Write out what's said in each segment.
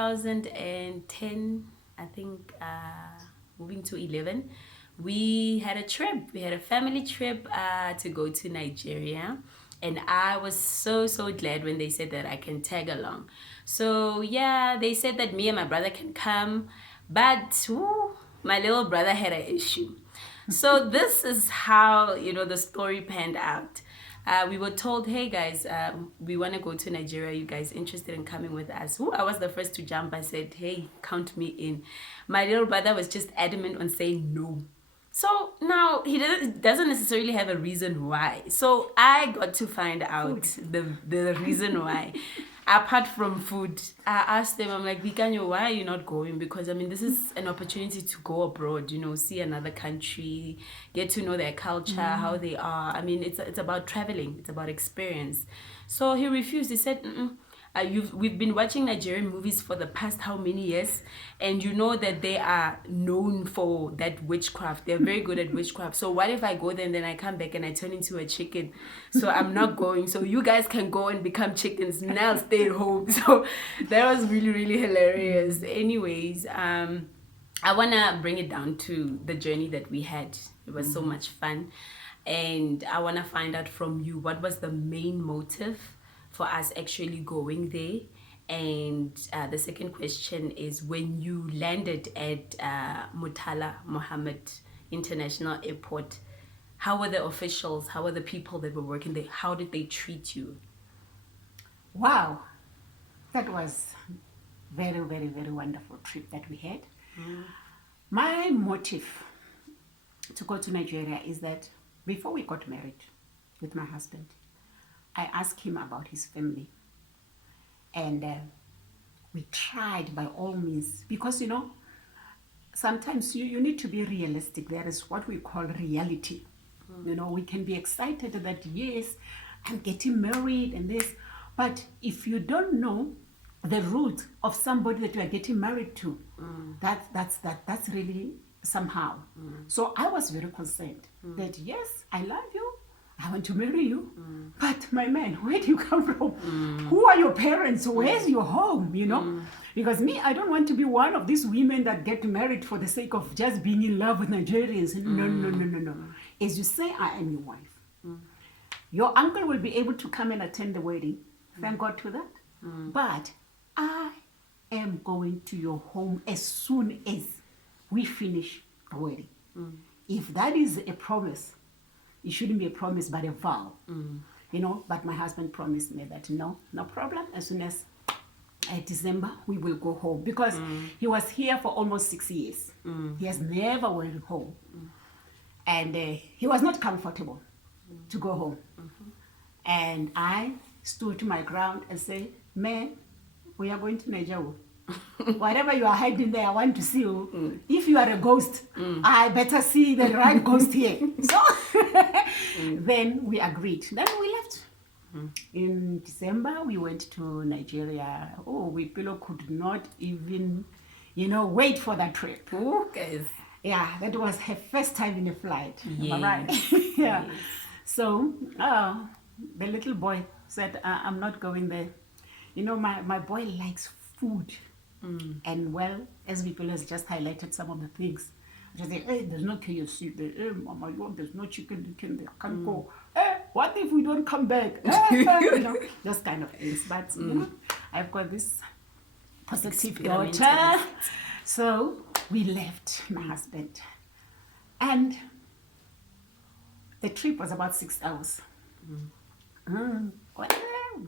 2010, I think, moving to 11, we had a trip. We had a family trip to go to Nigeria. And I was so glad when they said that I can tag along. So yeah, they said that me and my brother can come, but my little brother had an issue. So this is how, the story panned out. We were told, hey guys, we want to go to Nigeria. You guys interested in coming with us? Ooh, I was the first to jump. I said, hey, count me in. My little brother was just adamant on saying no. So now he doesn't necessarily have a reason why. So I got to find out the reason why. Apart from food, I asked them, I'm like, Vikanyo, why are you not going? Because I mean, this is an opportunity to go abroad, see another country, get to know their culture, how they are. I mean, it's about traveling, it's about experience. So he refused. He said, we've been watching Nigerian movies for the past how many years, and you know that they are known for that witchcraft. They're very good at witchcraft. So what if I go there and then I come back and I turn into a chicken? So I'm not going. So you guys can go and become chickens, and I'll stay at home. So that was really hilarious. Anyways, I want to bring it down to the journey that we had. It was so much fun, and I want to find out from you, what was the main motive for us actually going there? And the second question is, when you landed at Murtala Mohammed International Airport, how were the officials, how were the people that were working there, how did they treat you? Wow, that was very wonderful trip that we had. My motive to go to Nigeria is that before we got married with my husband, I asked him about his family, and we tried by all means, because sometimes you need to be realistic. There is what we call reality. We can be excited that yes, I'm getting married and this, but if you don't know the root of somebody that you are getting married to, that's really somehow. So I was very concerned that yes, I love you, I want to marry you, but my man, where do you come from? Who are your parents? Where's your home? Because me, I don't want to be one of these women that get married for the sake of just being in love with Nigerians. No. As you say, I am your wife. Your uncle will be able to come and attend the wedding. Thank God to that. But I am going to your home as soon as we finish the wedding. If that is a promise, it shouldn't be a promise but a vow. But my husband promised me that no problem, as soon as December we will go home, because he was here for almost 6 years. He has never went home, and he was not comfortable to go home. And I stood my ground and said, man, we are going to Nigeria. Whatever you are hiding there, I want to see you. If you are a ghost, I better see the right ghost here. So then we agreed. Then we left. In December, we went to Nigeria. We could not even, wait for that trip. Guys. Yeah, that was her first time in a flight. Yes. Am I right? Yeah. Yes. So the little boy said, I'm not going there. My boy likes food. And well, as people has just highlighted some of the things. I say, hey, there's no KFC there. Hey, Mama, there's no chicken there. I can't go. Hey, what if we don't come back? Those kind of things. But I've got this positive daughter. So we left, my husband. And the trip was about 6 hours.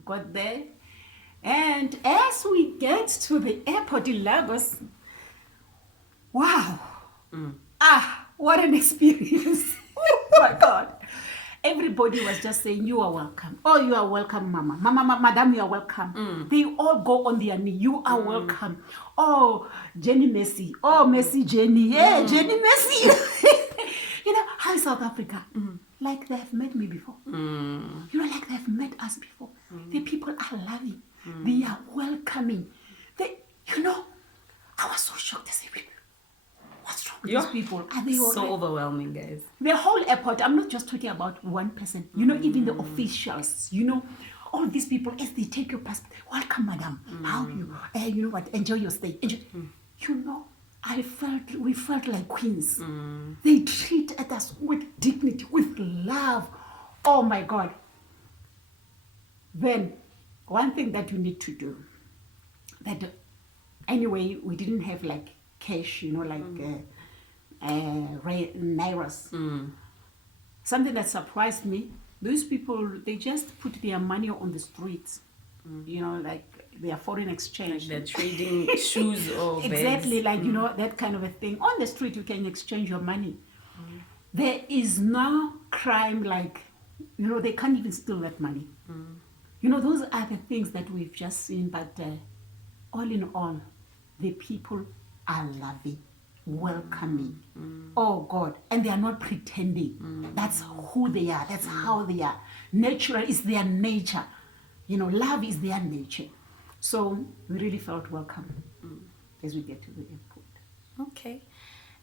Got there. And as we get to the airport in Lagos, wow, what an experience. Oh my God. Everybody was just saying, you are welcome. Oh, you are welcome, Mama. Madam, you are welcome. They all go on their knee. You are welcome. Oh, Jenny Messi. Oh, Messi Jenny. Yeah, Jenny Messi. How is South Africa? Like they have met me before. Like they have met us before. The people are loving. They are welcoming. I was so shocked. I said, what's wrong with these people? Are they all so overwhelming, guys? The whole airport, I'm not just talking about one person. Even the officials, all these people, as they take your passport, welcome, madam. How are you? You know what? Enjoy your stay. Enjoy. You know, we felt like queens. They treated us with dignity, with love. Oh my God. Then, one thing that you need to do, that anyway, we didn't have like cash, you know, like nairas. Something that surprised me, those people, they just put their money on the streets, you know, like their foreign exchange. Like they're trading shoes or bags. Exactly, like, you know, that kind of a thing. On the street, you can exchange your money. There is no crime like, you know, they can't even steal that money. You know, those are the things that we've just seen, but all in all, the people are loving, welcoming. Oh God, and they are not pretending. That's who they are. That's how they are. Natural is their nature. You know, love is their nature. So we really felt welcome as we get to the airport. Okay.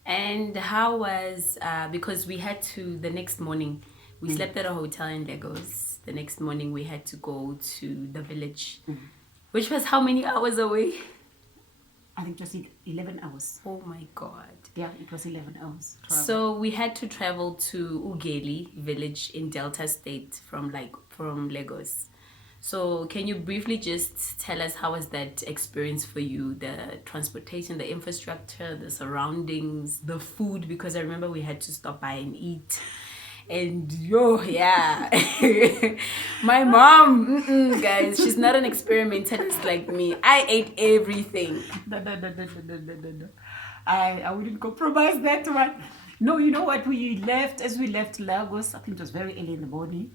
And how was, because we had to, the next morning, we slept at a hotel in Lagos. The next morning we had to go to the village, which was how many hours away? I think it was 11 hours. Oh my God. Yeah, it was 11 hours. Travel. So we had to travel to Ugeli village in Delta State from Lagos. So can you briefly just tell us how was that experience for you? The transportation, the infrastructure, the surroundings, the food, because I remember we had to stop by and eat. And yeah, my mom, guys, she's not an experimentalist like me. I ate everything. No. I wouldn't compromise that one. No, you know what? As we left Lagos, I think it was very early in the morning.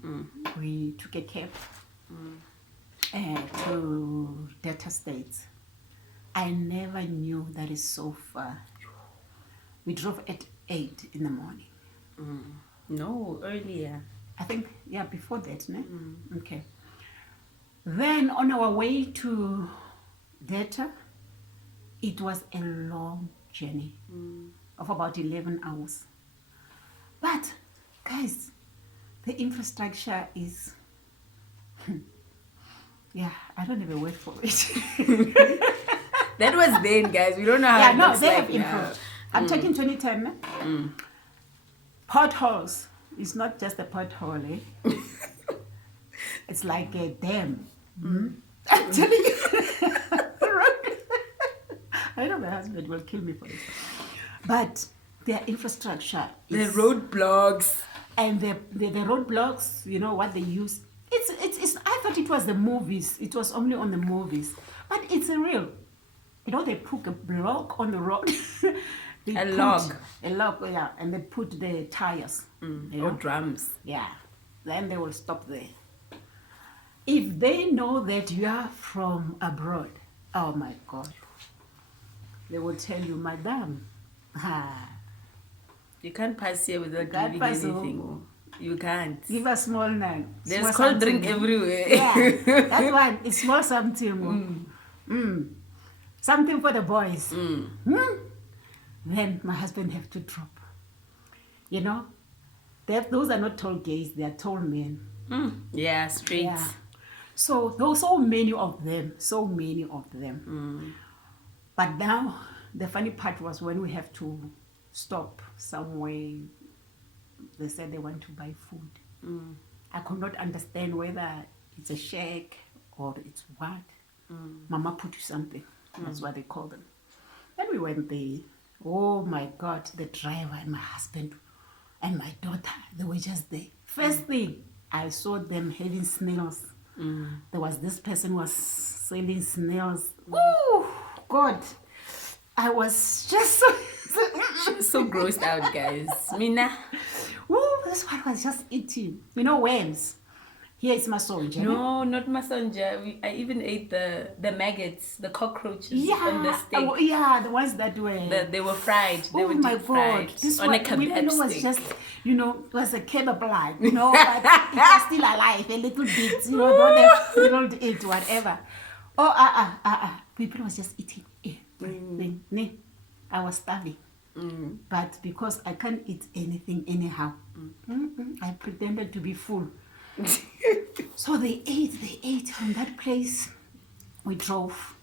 We took a cab to Delta State. I never knew that is so far. We drove at 8 in the morning. No, earlier. I think, yeah, before that, no? Okay. Then on our way to Delta, it was a long journey of about 11 hours. But, guys, the infrastructure is, yeah, I don't have a word for it. That was then, guys. We don't know how it looks they like have improved. I'm talking 2010. Potholes. It's not just a pothole, eh? It's like a dam. I'm telling you. I know my husband will kill me for this. But their infrastructure is... The roadblocks. And the roadblocks, you know, what they use. It's. I thought it was the movies. It was only on the movies. But it's a real... You know, they put a block on the road. A log, yeah, and they put the tires. Or drums. Yeah, then they will stop there. If they know that you are from abroad, oh my God, they will tell you, madam, you can't pass here without giving anything. You can't. Give a small nine. There's cold drink everywhere. Yeah, that one is small something. Something for the boys. Then my husband have to drop. You know, those are not tall gays, they are tall men. Yeah, straight. Yeah. So there were so many of them. But now, the funny part was when we have to stop somewhere, they said they want to buy food. I could not understand whether it's a shack or it's what. Mama put you something. That's what they call them. Then we went there. Oh my God, the driver and my husband and my daughter, they were just there. First thing, I saw them having snails. There was this person who was selling snails. Oh God, I was just so grossed out, guys. Mina. Oh, this one was just eating. You know worms? Here is masonja. No, not masonja. I even ate the maggots, the cockroaches on the steak. The ones that were... They were fried. They were my fried. God. This on one, a kebab was steak. just, you know, it was a kebab blood, you know, but it was still alive, a little bit, you know, don't have grilled it, whatever. People was just eating. I was starving. But because I can't eat anything anyhow, I pretended to be full. So they ate from that place. We drove.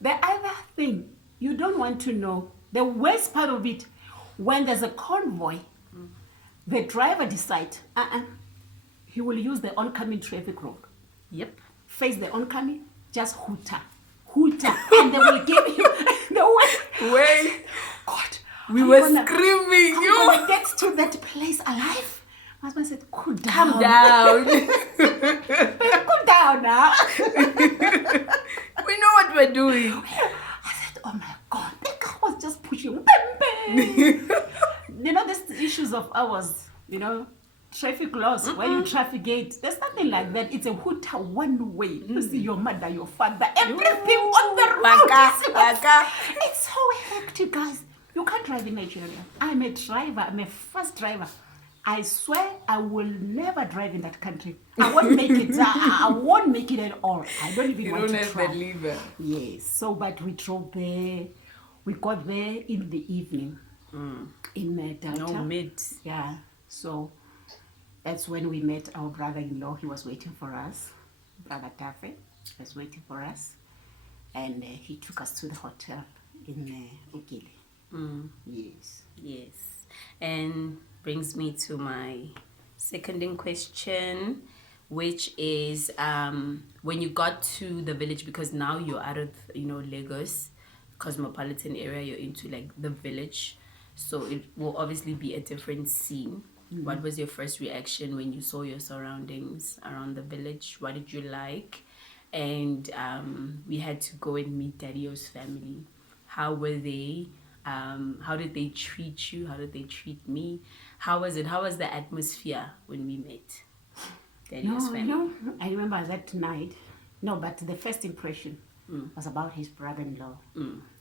The other thing, you don't want to know, the worst part of it, when there's a convoy, the driver decides, he will use the oncoming traffic road. Yep. Face the oncoming, just hooter, and they will give him the way. Wait. God, We were screaming. I'm gonna get to that place alive. My husband said, cool down. Calm down. Cool down now. We know what we're doing. I said, oh my God, that car was just pushing. Bam, bam. You know, there's the issues of ours, you know, traffic laws, when you traffic gate, there's nothing like that. It's a hooter one way. You see your mother, your father, everything on the road. It's so hectic, guys. You can't drive in Nigeria. I'm a driver. I'm a first driver. I swear I will never drive in that country. I won't make it. I won't make it at all. I don't even want to try. Believer. Yes. So, but we drove there. We got there in the evening. In Delta. No mid. Yeah. So that's when we met our brother-in-law. He was waiting for us. Brother Tafe was waiting for us. And he took us to the hotel in Ukile. Yes. Yes. And brings me to my second question, which is when you got to the village, because now you're out of, Lagos, cosmopolitan area, you're into like the village. So it will obviously be a different scene. What was your first reaction when you saw your surroundings around the village? What did you like? And we had to go and meet Daddy-O's family. How were they? How did they treat you? How did they treat me? How was it? How was the atmosphere when we met Daddy-O's family? I remember that night. No, but the first impression was about his brother-in-law.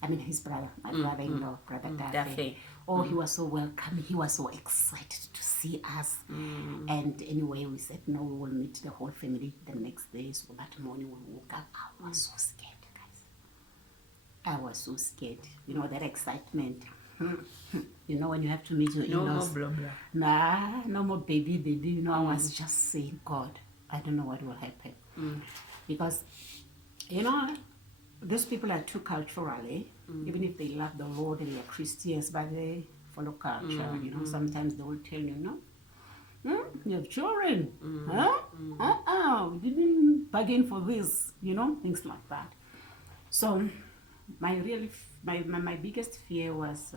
I mean, his brother, my brother-in-law, brother Dafe. Oh, he was so welcoming. He was so excited to see us. And anyway, we said, no, we will meet the whole family the next day. So that morning we woke up. I was so scared, guys. I was so scared. You know, that excitement. You know, when you have to meet your in-laws. No more blah, blah. Nah, no more baby. You know, I was just saying, God, I don't know what will happen. Because, you know, those people are too cultural, eh? Even if they love the Lord and they are Christians, but they follow culture. You know, sometimes they will tell you, no, you have children. We didn't bargain for this, you know, things like that. So my biggest fear was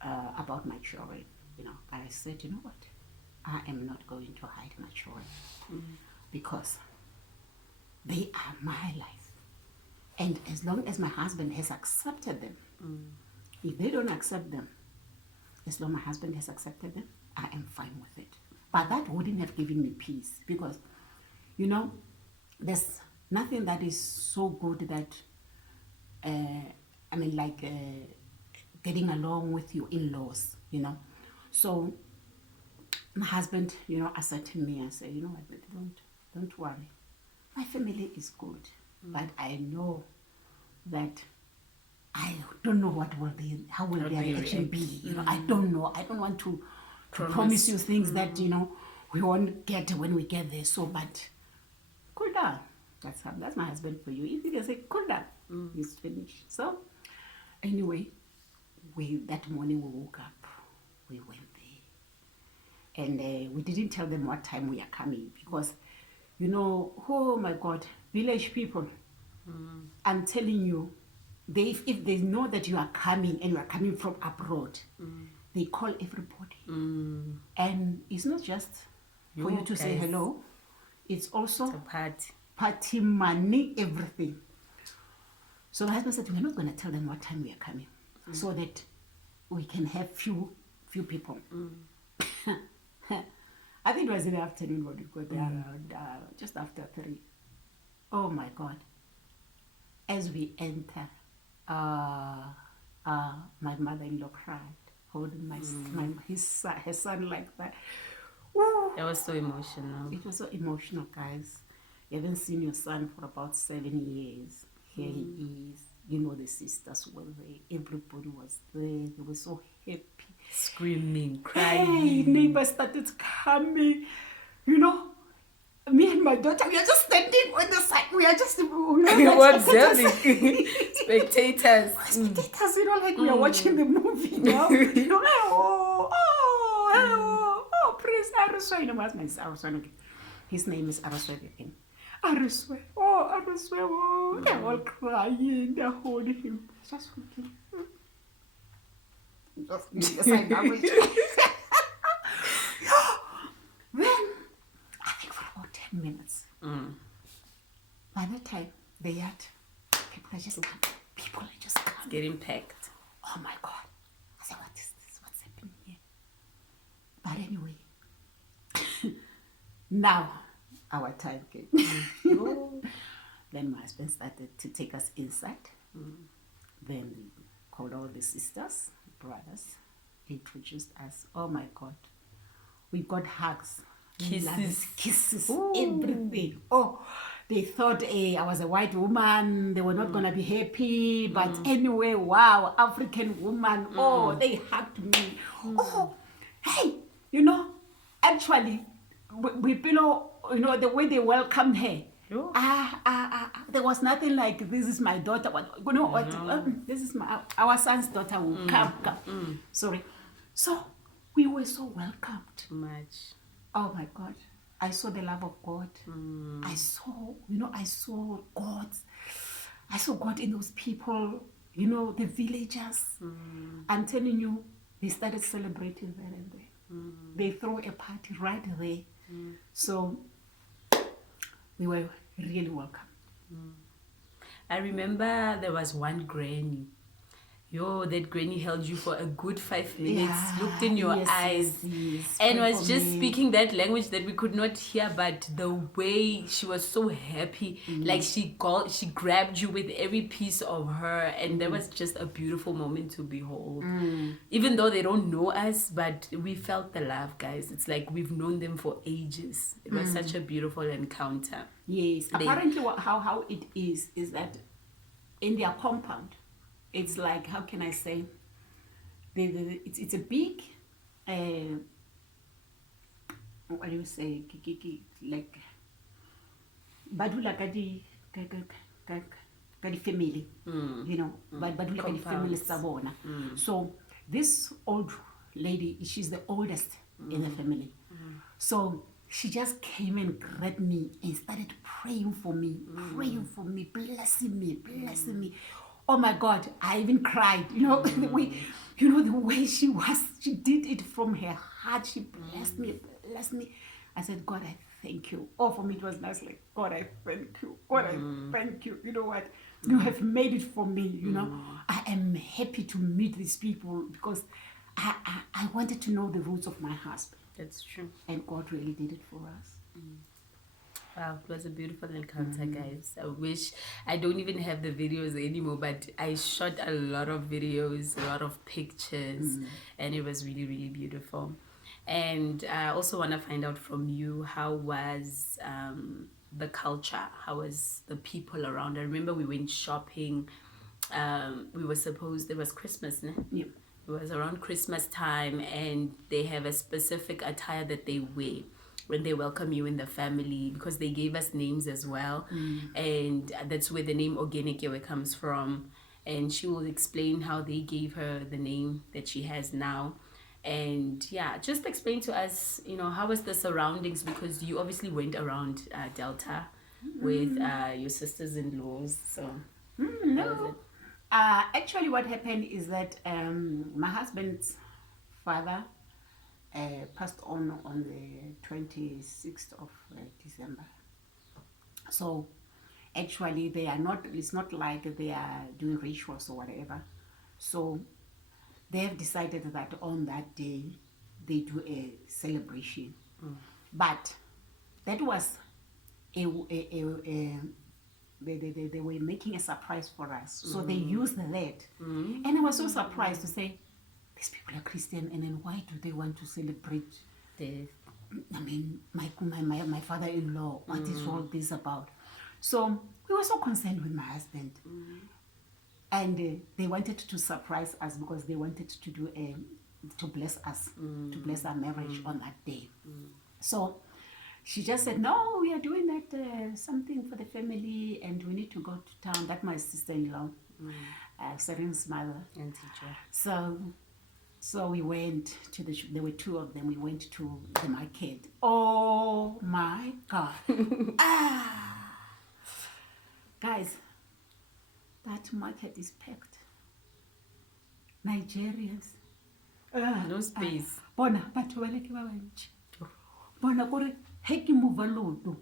about my children. You know, I said, you know what? I am not going to hide my children because they are my life. And as long as my husband has accepted them, if they don't accept them, as long as my husband has accepted them, I am fine with it. But that wouldn't have given me peace because, you know, there's nothing that is so good that, getting along with your in-laws, you know. So my husband, you know, asserted me and said, you know what, baby, don't worry. My family is good, but I know that I don't know how will their reaction be. You know, I don't know. I don't want to promise you things that, you know, we won't get when we get there. So, but cool down. That's my husband for you. If you can say cool down, he's finished. So, anyway, that morning we woke up, we went there, and we didn't tell them what time we are coming because, you know, oh my God, village people. I'm telling you, if they know that you are coming and you are coming from abroad, they call everybody. And it's not just for you to say hello, it's also party money, everything. So my husband said, we're not going to tell them what time we are coming so that we can have few people. I think it was in the afternoon when we got there around just after 3. Oh my God. As we enter, my mother-in-law cried, holding her son like that. Woo. That was so emotional. It was so emotional, guys. You haven't seen your son for about 7 years. Here he is. You know, the sisters were there. Everybody was there. They were so happy. Screaming, crying. Hey, neighbors started coming. You know, me and my daughter, we are just standing on the side. We are just, We're observing. Spectators. Spectators, like we are watching the movie now. Praise Araswe. My husband is Araswe. His name is Araswe again. Araswe. Oh, they're all crying. They're holding him. Just looking. Just give me a sign language. Then, I think for about 10 minutes. By that time, the yard, people are just coming. People are just coming. Getting packed. Oh my God. I said, what is this? What's happening here? But anyway, now our time came. Then my husband started to take us inside. Then called all the sisters, brothers, introduced us. Oh my God. We got hugs. Kisses, everything. Oh, they thought I was a white woman. They were not going to be happy. But anyway, wow, African woman. Oh, they hugged me. Oh, hey, actually, we the way they welcomed her. There was nothing like, this is my daughter. This is our son's daughter will come. Sorry. So we were so welcomed. Too much. Oh my God. I saw the love of God. I saw God. I saw God in those people, the villagers. I'm telling you, they started celebrating there and there. They threw a party right there. So we were really welcome. I remember there was one granny. That granny held you for a good 5 minutes, looked in your eyes, and was just speaking that language that we could not hear, but the way she was so happy, like she grabbed you with every piece of her, and that was just a beautiful moment to behold. Even though they don't know us, but we felt the love, guys. It's like we've known them for ages. It was such a beautiful encounter. Yes. Apparently, how it is that in their compound, it's like, how can I say? It's a big, what do you say? Like, badula kadi family, badula kadi family sabona. So this old lady, she's the oldest in the family. So she just came and grabbed me and started praying for me, blessing me. Oh my God, I even cried, the way she did it from her heart. She blessed me. I said, God, I thank you. Oh, for me, it was nice, like, God, I thank you. God, I thank you. You know what? You have made it for me, I am happy to meet these people because I wanted to know the roots of my husband. That's true. And God really did it for us. Wow, it was a beautiful encounter, guys. I wish I don't even have the videos anymore, but I shot a lot of videos, a lot of pictures, and it was really, really beautiful. And I also want to find out from you, how was the culture? How was the people around? I remember we went shopping. It was Christmas, né? Yeah. It was around Christmas time, and they have a specific attire that they wear when they welcome you in the family, because they gave us names as well. And that's where the name Ogenekewe comes from. And she will explain how they gave her the name that she has now. And yeah, just explain to us, how was the surroundings, because you obviously went around Delta with your sisters-in-laws. So how was it? Actually, what happened is that my husband's father passed on the 26th of December. So actually, it's not like they are doing rituals or whatever. So they have decided that on that day they do a celebration. But that was they were making a surprise for us. So they used that. And I was so surprised to say, these people are Christian, and then why do they want to celebrate Death. I mean, my father-in-law? What is all this about? So we were so concerned with my husband. And they wanted to surprise us because they wanted to do to bless us, to bless our marriage on that day. So she just said, no, we are doing that something for the family and we need to go to town. That my sister-in-law, Seren's mother. And teacher. So we went to there were two of them. We went to the market. Oh my God. Guys, that market is packed. Nigerians. No space. Bona, batho ba leke ba bantši. Bona kore, he ke move loto.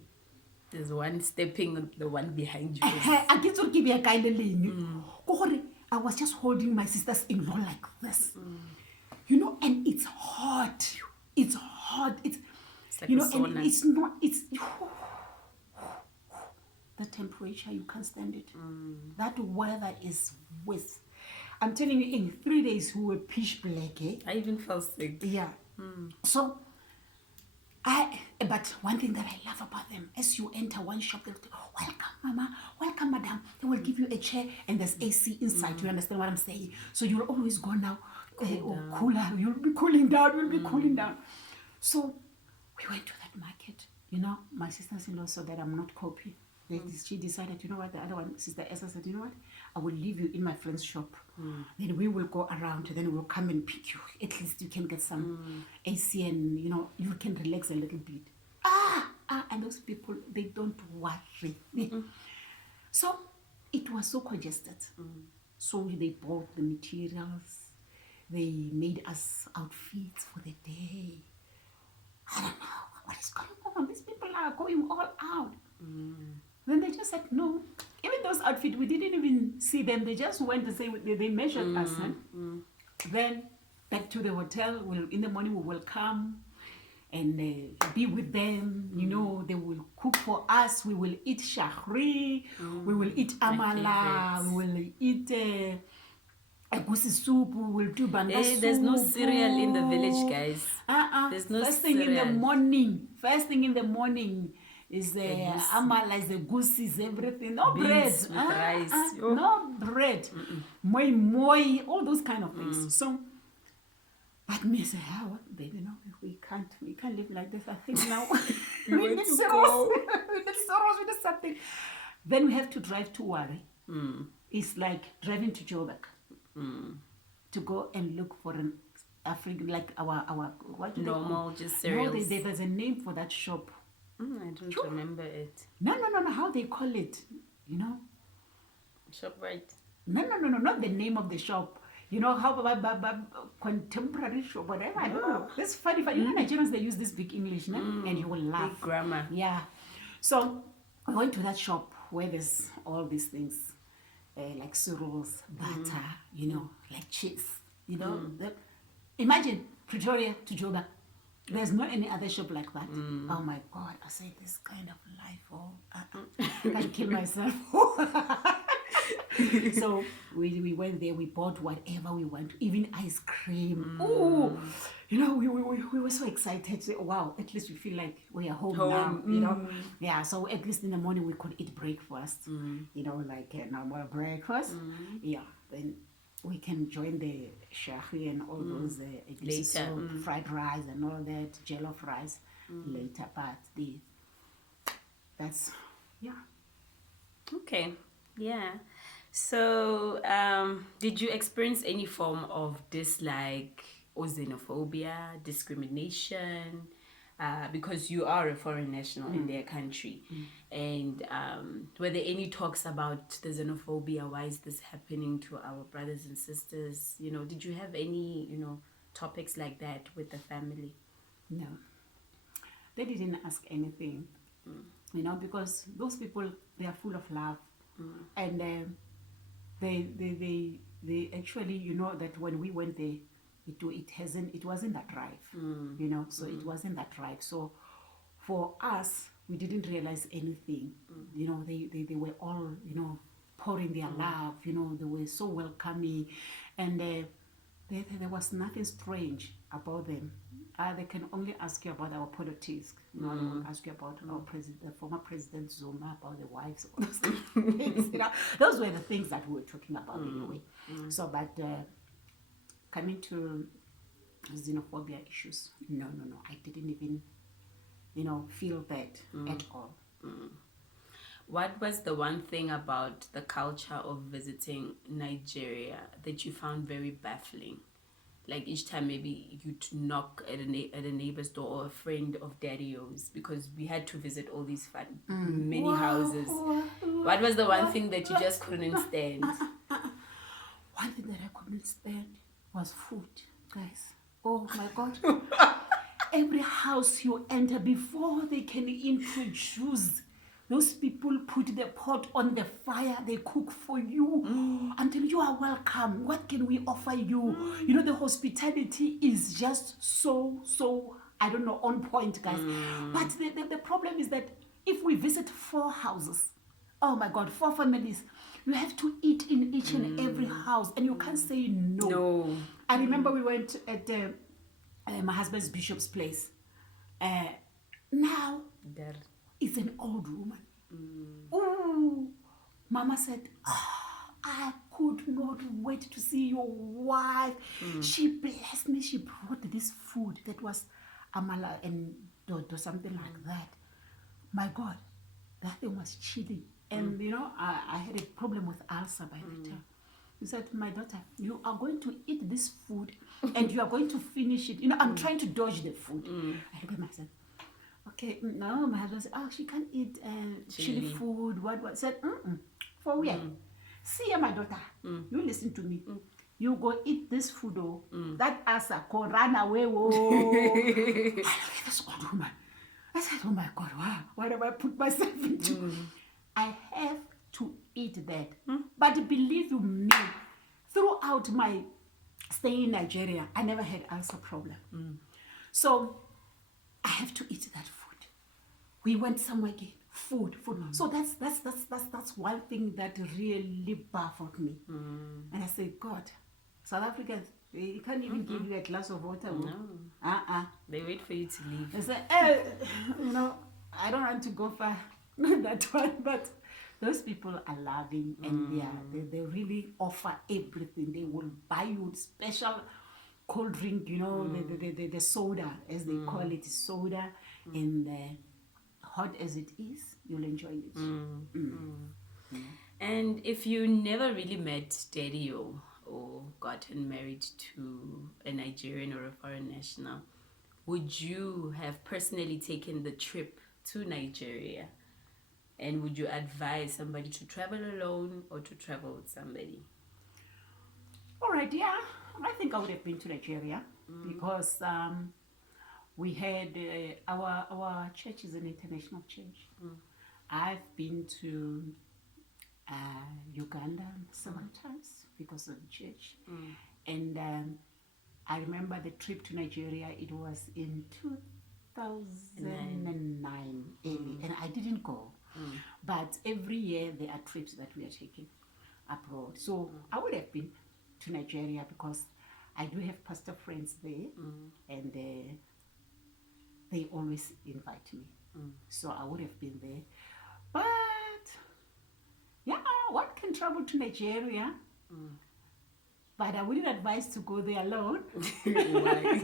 There's one stepping, the one behind you. I get to give you a kind of lane. I was just holding my sister's-in-law like this. You know, and it's hot. It's hot. It's like you a know, sauna. and it's not, it's the temperature, you can't stand it. That weather is with. I'm telling you, in 3 days we were pitch black, eh? I even felt sick. Yeah. So, but one thing that I love about them, as you enter one shop, they'll say, welcome, mama, welcome, madam. They will give you a chair and there's AC inside. You understand what I'm saying? So you'll always go now, cooler. You'll be cooling down. You'll be cooling down. So we went to that market. You know, my sister-in-law saw that I'm not copy. She decided, you know what, the other one, Sister Esa said, you know what, I will leave you in my friend's shop. Then we will go around, then we'll come and pick you. At least you can get some AC and, you know, you can relax a little bit. And those people, they don't worry. So it was so congested. So they bought the materials. They made us outfits for the day. I don't know what is going on. These people are going all out. Then they just said, no. Even those outfits, we didn't even see them. They just went to say, they measured us. Then back to the hotel. In the morning, we will come and be with them. You know, they will cook for us. We will eat shahri. We will eat amala. We will eat egusi soup. We will do banga soup. There's no cereal in the village, guys. There's no First thing cereal. First thing in the morning is the amala, is the goose, is everything. No Beans bread. with rice. No bread. Moi, all those kind of things. So, but me say, baby, no, we can't live like this. I think now we need sorrows. We need sorrows, we need something. Then we have to drive to Wari. It's like driving to Joburg to go and look for an African, like our what do Normal, they call? just cereals. No, there's a name for that shop. I don't remember it. No, how they call it, you know? ShopRite. No, not the name of the shop. You know, how contemporary shop, whatever. I don't know. That's funny. You know, Nigerians, they use this big English, no? And you will laugh. Big grammar. Yeah. So I went to that shop where there's all these things, like cereals, butter, you know, like cheese. You know, imagine Pretoria to Joburg. There's not any other shop like that. Oh my God, I say this kind of life, I can kill myself. So we went there, we bought whatever we want, even ice cream. Oh, you know, we were so excited. So, wow, at least we feel like we are home now, you know. Yeah, so at least in the morning we could eat breakfast, you know, like a normal breakfast. Yeah, then we can join the shahi and all those later, fried rice and all that, jollof rice later. But that's, yeah. Okay, yeah. So, did you experience any form of dislike or xenophobia, discrimination? Because you are a foreign national in their country. And were there any talks about the xenophobia? Why is this happening to our brothers and sisters? You know, did you have any, you know, topics like that with the family? No. They didn't ask anything, you know, because those people, they are full of love. And they actually, you know, that when we went there, it wasn't that drive, you know, so it wasn't that drive. So for us, we didn't realize anything, you know, they were all, you know, pouring their love, you know, they were so welcoming, and there was nothing strange about them. They can only ask you about our politics, you know, they will ask you about our former president Zuma, about the wives, all those things, you know, those were the things that we were talking about anyway. So, but coming to xenophobia issues, no, I didn't even feel that at all. What was the one thing about the culture of visiting Nigeria that you found very baffling? Like each time maybe you'd knock at a neighbor's door or a friend of Daddy-O's, because we had to visit all these many houses. What was the one thing that you just couldn't stand? One thing that I couldn't stand was food, guys. Oh my God. Every house you enter, before they can introduce, those people put the pot on the fire, they cook for you until you are welcome. What can we offer you? The hospitality is just so, I don't know, on point, guys. But the problem is that if we visit 4 houses, oh my God, 4 families, you have to eat in each and every house, and you can't say no. No. I remember we went at my husband's bishop's place. Now, it's an old woman. Ooh, Mama said, I could not wait to see your wife. She blessed me. She brought this food that was amala and dodo, something like that. My God, that thing was chilly. And I had a problem with ulcer by the time. He said, my daughter, you are going to eat this food and you are going to finish it. I'm trying to dodge the food. I look at myself. Okay, no, my husband said, she can't eat chili food. What? I said, for where? See, my daughter, you listen to me. You go eat this food, that asa go run away. I look at this old woman. I said, oh my God, wow, what have I put myself into? I have to eat that. But believe you me, throughout my stay in Nigeria, I never had ulcer problem. So I have to eat that food. We went somewhere again, food. So that's one thing that really baffled me. And I said, God, South Africans, they can't even give you a glass of water. No. They wait for you to leave. I said, I don't want to go far that one, but those people are loving, and they really offer everything. They will buy you special cold drink, the soda, as they call it, soda, and hot as it is, you'll enjoy it. And if you never really met Daddy-O or gotten married to a Nigerian or a foreign national, would you have personally taken the trip to Nigeria? And would you advise somebody to travel alone or to travel with somebody? All right, yeah. I think I would have been to Nigeria because we had our church is an international church. I've been to Uganda several times because of the church. And I remember the trip to Nigeria, it was in 2009 early, and I didn't go. But every year there are trips that we are taking abroad. So I would have been to Nigeria because I do have pastor friends there, and they always invite me. So I would have been there. But yeah, one can travel to Nigeria, but I wouldn't advise to go there alone. Why?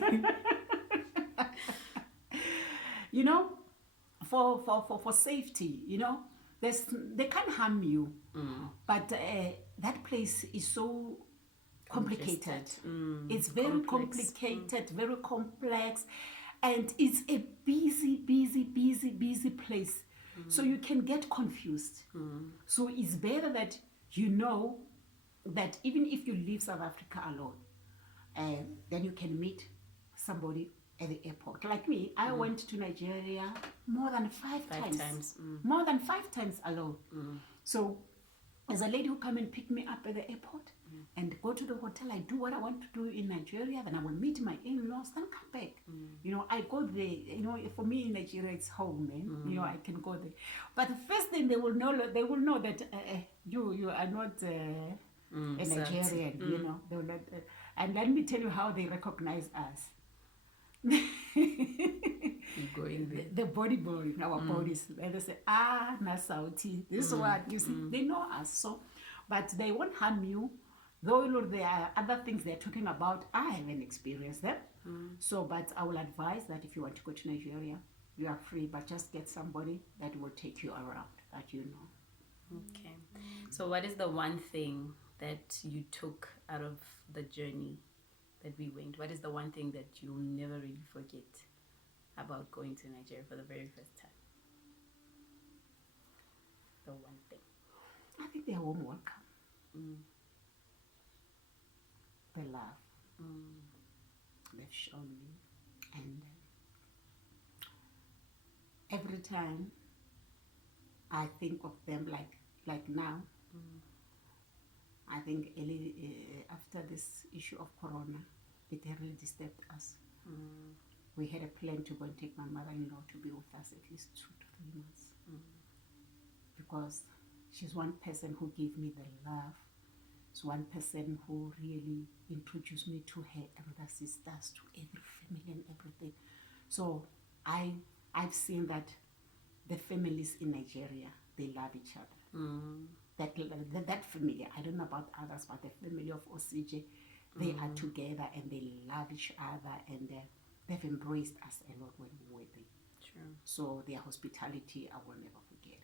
For safety, they can't harm you, but that place is so complicated. It's very complicated, very complex, and it's a busy place. So you can get confused. So it's better that that even if you leave South Africa alone, then you can meet somebody at the airport. Like me, I went to Nigeria more than five times. More than 5 times alone. So there's a lady who come and pick me up at the airport and go to the hotel. I do what I want to do in Nigeria, then I will meet my in-laws, then come back. I go there. For me in Nigeria, it's home, man. I can go there. But the first thing they will know that you are not a Nigerian. They will not, and let me tell you how they recognize us. Going there. The body boy, our bodies, and they say, Nasauti, this one, you see, they know us. So, but they won't harm you, though there are other things they're talking about. I haven't experienced them. So, but I will advise that if you want to go to Nigeria, you are free, but just get somebody that will take you around, that you know. Okay. So what is the one thing that you took out of the journey that we went? What is the one thing that you'll never really forget about going to Nigeria for the very first time? The one thing. I think they're warm welcome. Mm. The love Mm. they've shown me. And every time I think of them, like now, I think after this issue of corona, it really disturbed us. Mm. We had a plan to go and take my mother-in-law to be with us at least 2 to 3 months. Because she's one person who gave me the love. She's one person who really introduced me to her elder sisters, to every family and everything. So I've seen that the families in Nigeria, they love each other. That family, I don't know about others, but the family of Osije, they are together and they love each other, and they've embraced us a lot when we were there. True. So their hospitality, I will never forget it.